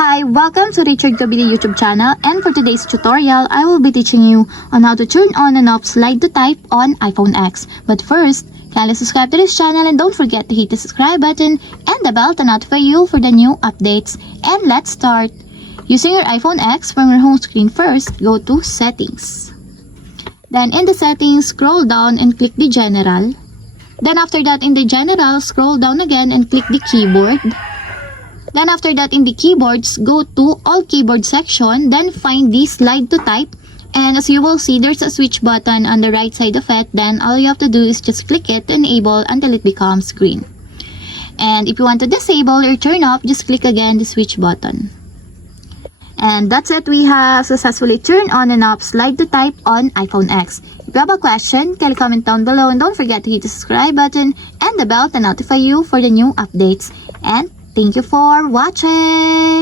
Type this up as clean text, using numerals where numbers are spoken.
Hi, welcome to Richard Gabili YouTube channel, and for today's tutorial, I will be teaching you on how to turn on and off slide to type on iPhone X. But first, kindly subscribe to this channel and don't forget to hit the subscribe button and the bell to notify you for the new updates. And let's start. Using your iPhone X, from your home screen first, go to Settings. Then in the Settings, scroll down and click the General. Then after that in the General, scroll down again and click the Keyboard. Then after that in the keyboards, go to all keyboard section, then find the slide to type, and as you will see, there's a switch button on the right side of it. Then all you have to do is just click it to enable until it becomes green. And if you want to disable or turn off, just click again the switch button. And that's it, we have successfully turned on and off slide to type on iPhone X. If you have a question, kindly comment down below and don't forget to hit the subscribe button and the bell to notify you for the new updates. And thank you for watching!